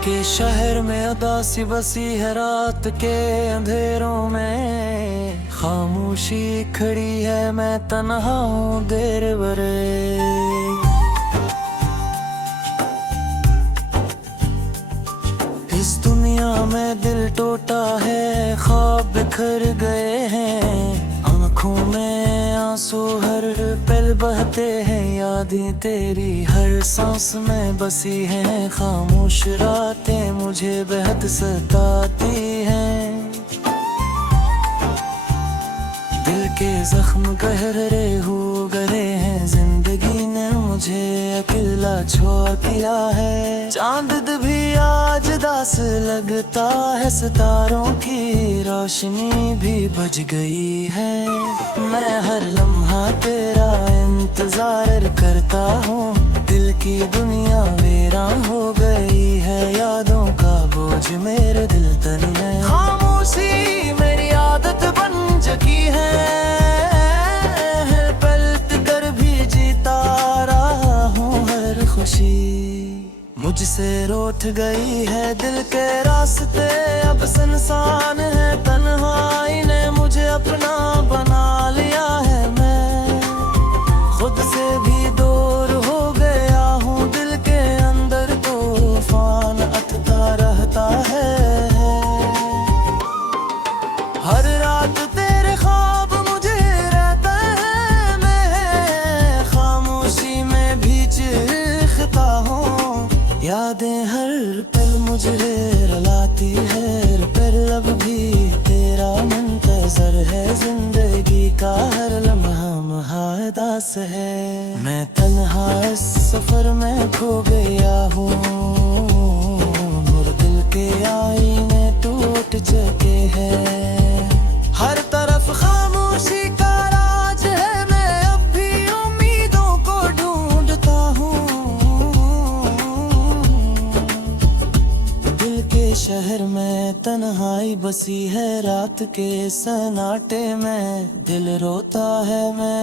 के शहर में उदासी बसी है रात के अंधेरों में, खामोशी खड़ी है मैं तन्हा हूँ देर बरे। इस दुनिया में दिल टूटा है, ख्वाब बिखर गए हैं, आंखों में आंसू हर पल बहते हैं, यादें तेरी हर सांस में बसी हैं, खामोश रातें मुझे बेहद सताती हैं। दिल के जख्म गहरे हो गए हैं, जिंदगी ने मुझे अकेला छोड़ दिया है। चांद भी आज दास लगता है, सितारों की रोशनी भी बुझ गई है। मैं हर लम्हा तेरा इंतजार करता हूँ, दिल की दुनिया वीरान हो गई है, यादों का बोझ मेरे दिल तन में। खामोशी मेरी आदत बन चुकी है, पलट कर भी जीता रहा हूँ हर खुशी। मुझसे रूठ गई है दिल के रास्ते, अब सुनसान है तन्हाई ने मुझे अपना बना लिया है। मैं खुद से भी दूर हो गया हूँ, दिल के अंदर तूफान उठता रहता है। हर रात तेरे ख्वाब मुझे रहता है, मैं खामोशी में भी चीखता हूँ। यादें हर पल मुझे रुलाती है, पर अब भी तेरा मुंतज़र है, जिंदगी का हर लम्हा मुहादास है। मैं तन्हा इस सफर में खो गया हूँ, और दिल के आईने टूट चुके हैं। हर तरफ खामोशी का राज है, मैं अब भी उम्मीदों को ढूंढता हूँ। दिल के शहर में तन्हाई बसी है, रात के सन्नाटे में दिल रोता है। मैं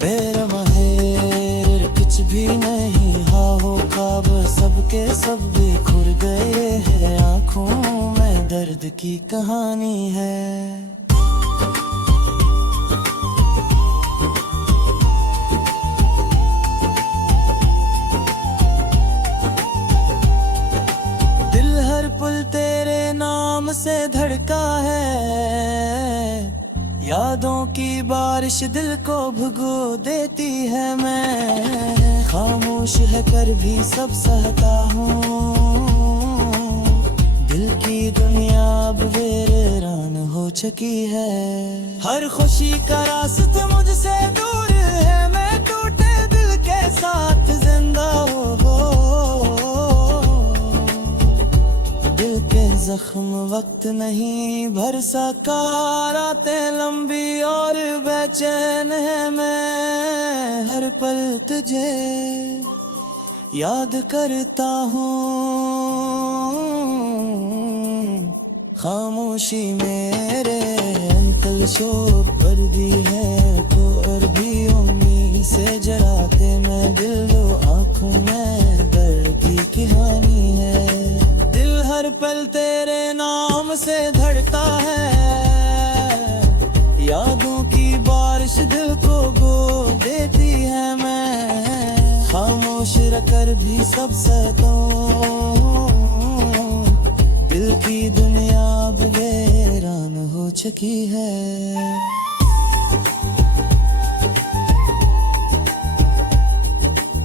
तेरा महर कुछ भी नहीं, हो ख्वाब सबके सब बिखर गए हैं, आँखों में दर्द की कहानी है। दिल हर पल तेरे नाम से धड़का है, यादों की बारिश दिल को भिगो देती है। मैं खामोश है कर भी सब सहता हूँ, दिल की दुनिया अब वीरान हो चुकी है। हर खुशी का रास्ता मुझसे दूर है, मैं टूटे दिल के साथ जिंदा हो। दिल के जख्म वक्त नहीं भर सका, रातें लंबी और बेचैन है, मैं हर पल तुझे याद करता हूँ। खामोशी मेरे अंकल शोर कर दी है, तो और भी उम्मीद से जलाते मैं दिल दो आँखों में दर्द की कहानी है। दिल हर पल तेरे नाम से धड़ता है, यादों की बारिश दिल को गो देती है। मैं खामोश रखकर भी सब सहता हूँ, दिल की दुनिया अब वीरान हो चुकी है।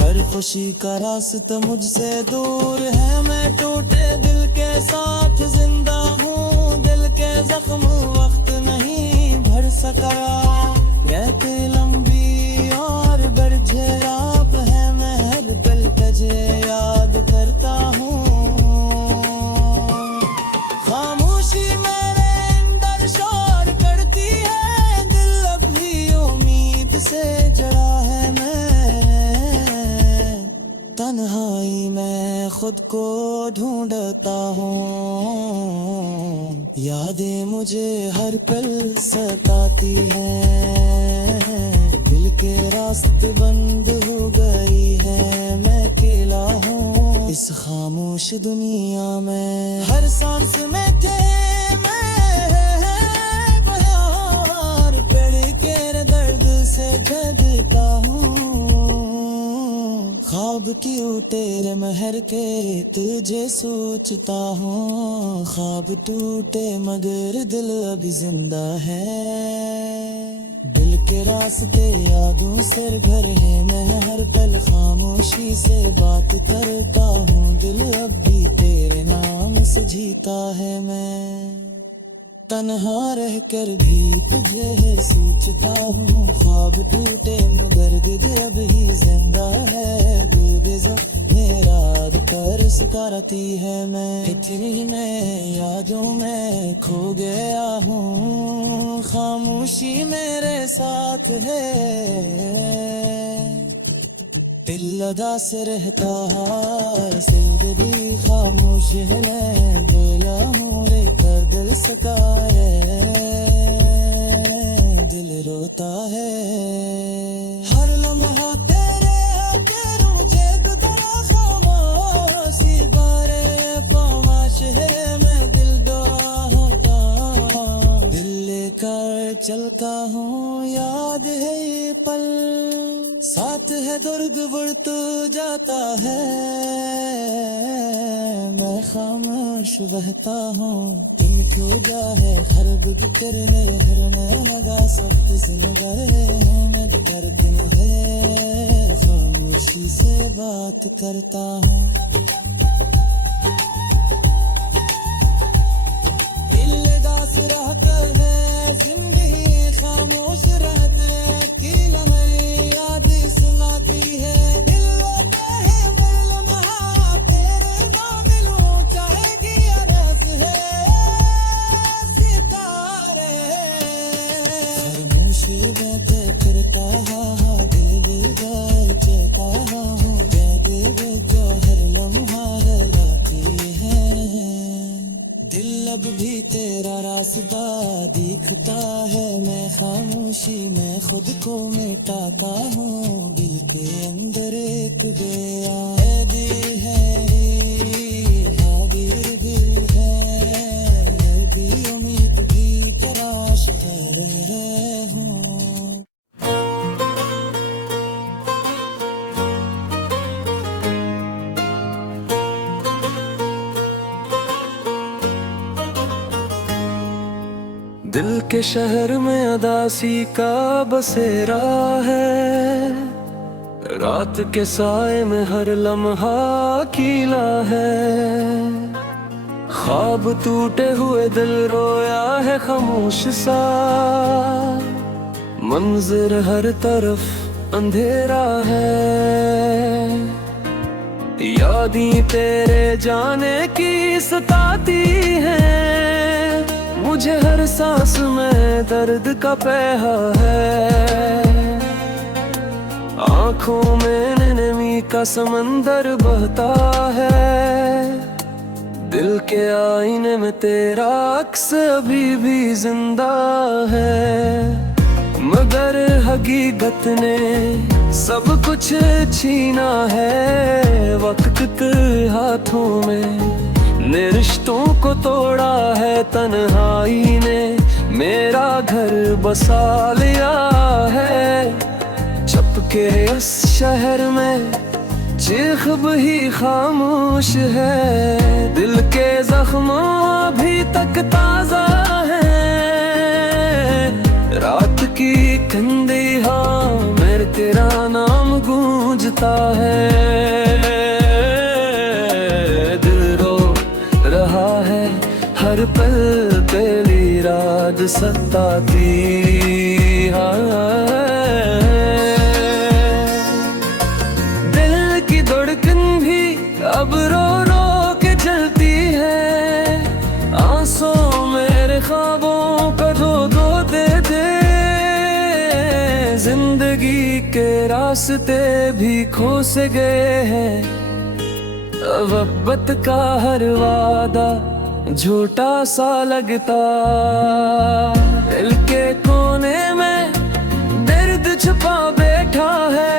हर खुशी का रास्ता मुझसे दूर है, मैं टूटे दिल के साथ जिंदा हूँ, दिल के जख्म वक्त नहीं भर सका, रहते लंबी और बरझराब है, मैं हर पल तुझे याद करता हूँ। खामोशी मेरे अंदर शोर करती है, दिल अब भी उम्मीद से जड़ा है। मैं तन्हाई में खुद को ढूंढता हूँ, यादें मुझे हर पल सताती हैं, दिल के रास्ते बंद हो गई है, मैं अकेला हूँ। इस खामोश दुनिया में। हर सांस में थे मैं बहार, पेड़ के दर्द से जगता हूँ। ख्वाब क्यों तेरे महर के तुझे सोचता हूँ। ख्वाब टूटे मगर दिल अभी जिंदा है। दिल के रास्ते यादों से घर है, मैं हर पल खामोशी से बात करता हूँ। दिल अब भी तेरे नाम से जीता है। मैं तन्हा रह कर भी तुझे सोचता हूँ। ख्वाब टूटे मगर दिल अब ही जिंदा है। मेरा कर सुकारती है। मैं इतनी मैं यादों में खो गया हूँ। खामोशी मेरे साथ है। दिल अदा से रहता है, जिंदगी खामोश है। मैं बोला हूँ रे कर दिल सकाए, दिल रोता है। हर लम्हा तेरे पैरों जेब तेरा खामोशी बारे खामोश है। मैं दिल होता दिल लेकर चलता हूँ। याद है ये पल, साथ है दुर्ग बढ़ जाता है। मैं खामोश बहता हूँ। तुम क्यों जा है हर बुझ करने हर नगा सब जिम्मेदार है। मैं हर दिन है खामोशी से बात करता हूँ। दिल दास रहता है, जिंदगी खामोश रहते की लम्हे याद सुनाती है। दिल रोते हैं दिल महा तेरे नाम मिलूं चाहेगी अरस है सितारे। खामोश बैठे करता दिल चेता हूँ। जो हर लम्हा लाती है। दिल अब भी तेरा रास्ता दिखता है। मैं खामोशी में खुद को मिटाता हूँ। दिल के अंदर एक बेयादी है, हादिर दिल है, भी उम्मीद भी तराश है हूँ। दिल के शहर में अदासी का बसेरा है। रात के साए में हर लम्हा कीला है। ख्वाब टूटे हुए दिल रोया है खामोश सा। मंजर हर तरफ अंधेरा है। यादें तेरे जाने की सताती हैं। मुझे हर सांस में दर्द का पैहा है। आंखों में नमी का समंदर बहता है। दिल के आईने में तेरा अक्स अभी भी जिंदा है। मगर हकीकत ने सब कुछ छीना है। वक्त के हाथों में ने रिश्तों को तोड़ा है। तन्हाई ने मेरा घर बसा लिया है। चपके इस शहर में चीख भी खामोश है। दिल के जख्म अभी तक ताजा है। रात की ठंडी हाँ मेरे तेरा नाम गूंजता है। हर पल तेरी रात सताती दिल की धड़कन भी अब रो रो के चलती है। आंसू मेरे ख्वाबों का धो दे दे। जिंदगी के रास्ते भी खो से गए हैं। मोहब्बत का हर वादा झूठा सा लगता। दिल के कोने में दर्द छुपा बैठा है।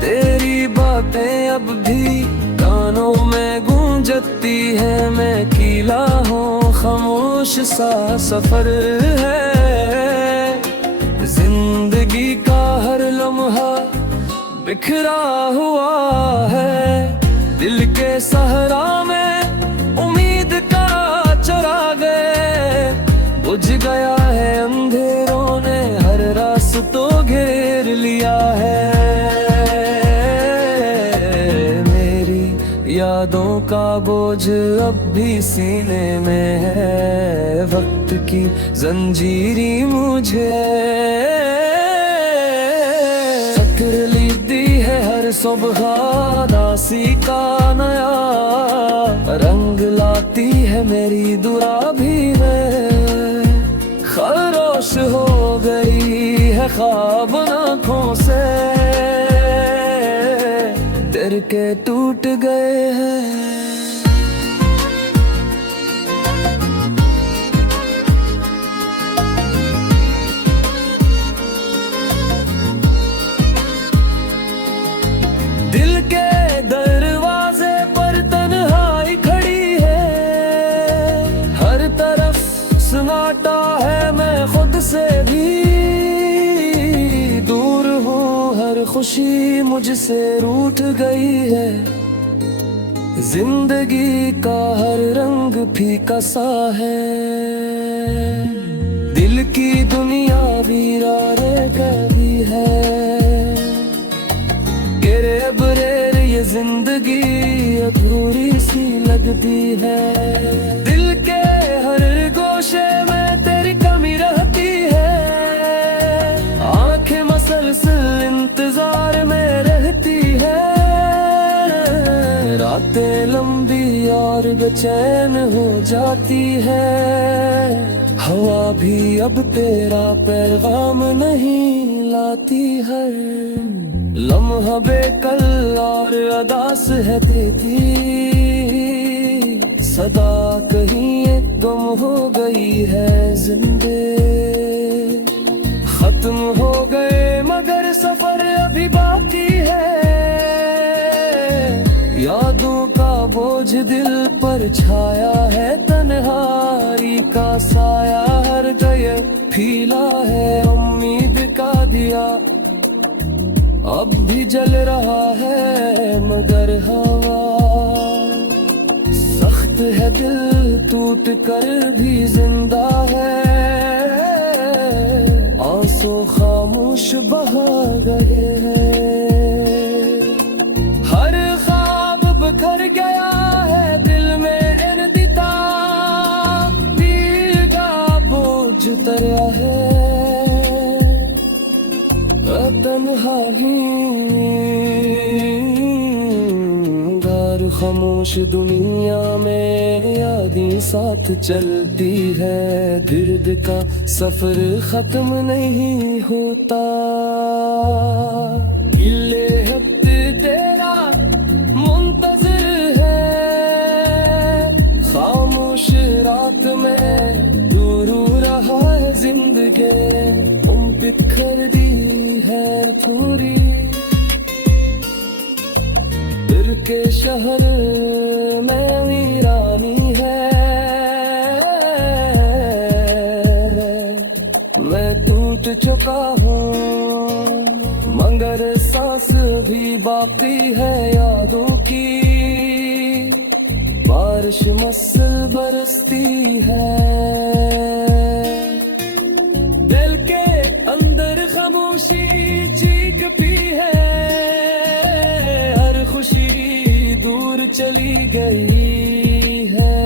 तेरी बातें अब भी कान है मैं कीला हूँ, खामोश सा सफर है। जिंदगी का हर लम्हा बिखरा हुआ है, दिल के सहरा में उम्मीद का चिराग बुझ गया है, अंधेरों ने हर रास्तों घेर लिया है। मेरी यादों का बोझ अब भी सीने में है, वक्त की जंजीरी मुझे दी है हर सुबह दासी का नया रंग लाती है मेरी दुराभी में। खरोश हो गई है ख्वाब आँखों से, डर के टूट गए हैं। दिल के दरवाजे पर तन्हाई खड़ी है, हर तरफ सन्नाटा है, मैं खुद से भी दूर हूँ, हर खुशी मुझसे रूठ गई है। जिंदगी का हर रंग फीका सा है, दिल की दुनिया वीराने गई है। बरेर ये जिंदगी अधूरी सी लगती है, दिल के हर गोशे में तेरी कमी रहती है। आंखें मसलसल इंतजार में रहती है, रातें लंबी और बेचैन हो जाती है। हवा भी अब तेरा पैगाम नहीं लाती, हर लम्हा बेकल और अदास है तेरी सदा, कहीं एक गम हो गई है जिंदे। खत्म हो गए मगर सफर अभी बाकी है, यादों का बोझ दिल पर छाया है, तन्हाई का साया हर जगह फैला है। उम्मीद का दिया अब भी जल रहा है मगर हवा सख्त है, दिल टूट कर भी जिंदा है। आंसू खामोश बहा गए हैं, हर ख्वाब बिखर गया है, दिल में इनदिता दिल का बोझ उतरा है। तन्हाई गार खामोश दुनिया में यादें साथ चलती है, दर्द का सफर खत्म नहीं होता। गिले वक्त तेरा मुंतज़िर है, खामोश रात में दूर रहा है जिंदगी, बिखर दी है थोड़ी दिल के शहर में वीरानी है। मैं टूट चुका हूँ मगर सांस भी बाकी है यादों की, बारिश मसल बरसती है, दिल के अंदर खामोशी चीखती है, हर खुशी दूर चली गई है।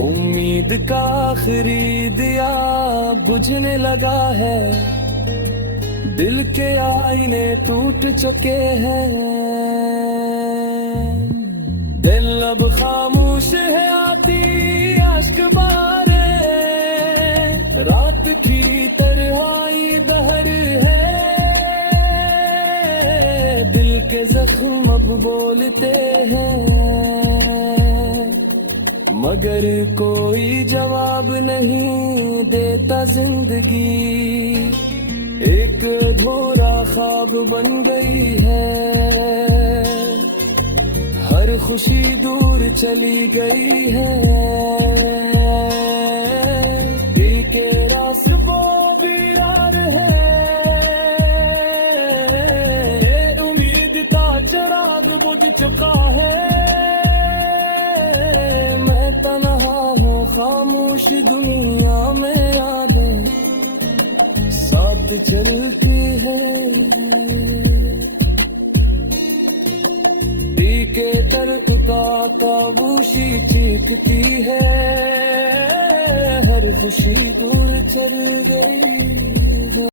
उम्मीद का आखिरी दिया बुझने लगा है, दिल के आईने टूट चुके हैं, दिल अब खामोश है, आती अश्क बारे रात की तरह दहर है, दिल के जख्म अब बोलते हैं मगर कोई जवाब नहीं देता। जिंदगी एक अधूरा ख्वाब बन गई है, हर हर खुशी दूर चली गई है, दिल के रास्ते वीरान है, उम्मीद का चिराग बुझ चुका है, मैं तन्हा हूँ खामोश दुनिया में, याद है साथ चलती है, के तरफ का ताबूशी चीखती है, हर खुशी दूर चल गई।